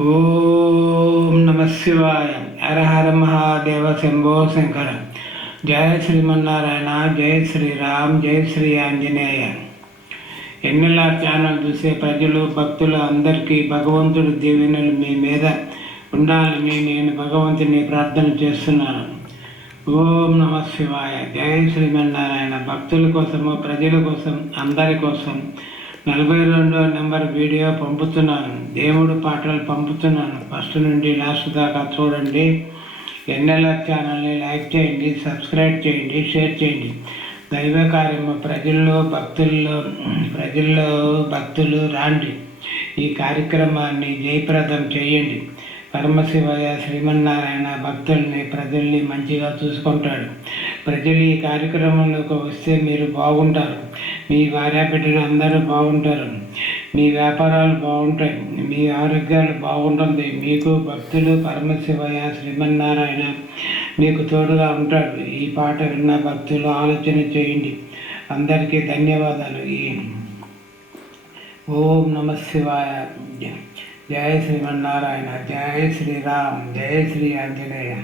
ఓం నమ శివాయ. హర హర మహాదేవ శంభో శంకర. జయ శ్రీమన్నారాయణ, జయ శ్రీరామ్, జయ శ్రీ ఆంజనేయ. ఎన్నెలా ఛానల్ చూసే ప్రజలు భక్తులు అందరికీ భగవంతుడి దీవెనలు మీ మీద ఉండాలని నేను భగవంతుని ప్రార్థన చేస్తున్నాను. ఓం నమ శివాయ. జయ శ్రీమన్నారాయణ. భక్తుల కోసము, ప్రజల కోసం, అందరి కోసం 42వ నెంబర్ వీడియో పంపుతున్నాను. దేవుడు పాటలు పంపుతున్నాను. ఫస్ట్ నుండి లాస్ట్ దాకా చూడండి. ఎన్నెల ఛానల్ని లైక్ చేయండి, సబ్స్క్రైబ్ చేయండి, షేర్ చేయండి. దైవ కార్యము ప్రజల్లో భక్తులు రాండి. ఈ కార్యక్రమాన్ని జయప్రదం చేయండి. పరమశివయ్య శ్రీమన్నారాయణ భక్తుల్ని, ప్రజల్ని మంచిగా చూసుకుంటాడు. ప్రజలు ఈ కార్యక్రమంలోకి వస్తే మీరు బాగుంటారు. మీ భార్య బిడ్డలు అందరూ బాగుంటారు. మీ వ్యాపారాలు బాగుంటాయి. మీ ఆరోగ్యాలు బాగుంటుంది. మీకు భక్తులు పరమశివయ్య శ్రీమన్నారాయణ మీకు తోడుగా ఉంటాడు. ఈ పాట విన్న భక్తులు ఆలోచన చేయండి. అందరికీ ధన్యవాదాలు. ఓం నమ శివాయ. జయ శ్రీమన్నారాయణ, జయ శ్రీరామ్, జయ శ్రీ ఆంజనేయ.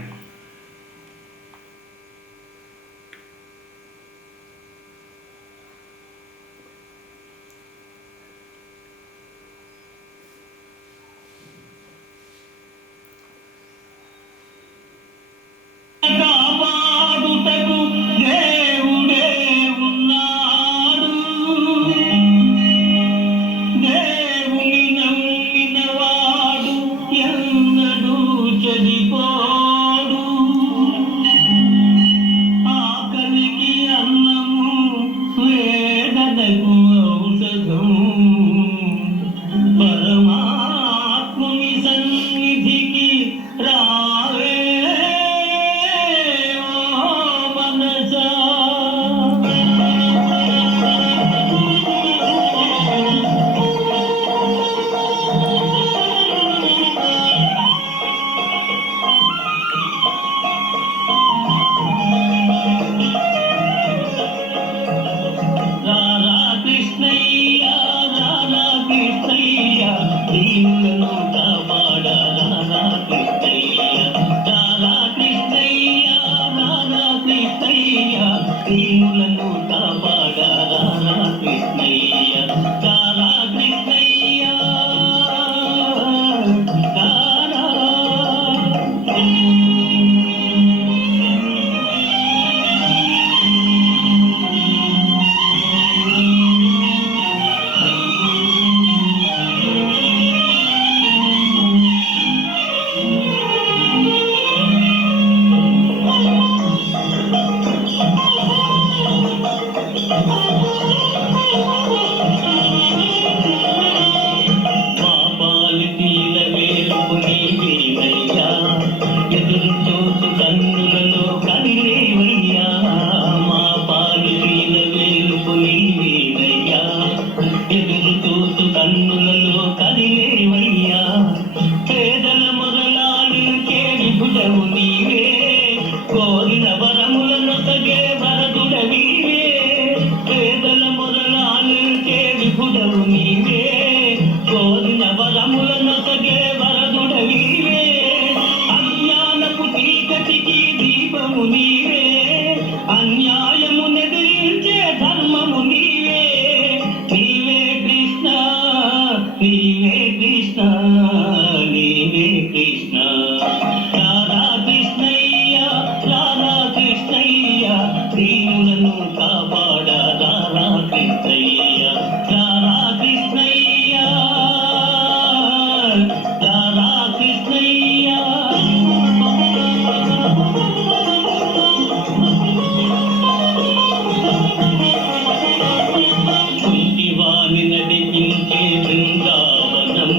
బృందావనం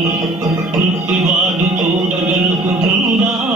వృత్తివాడు చూడగలుగు బృందా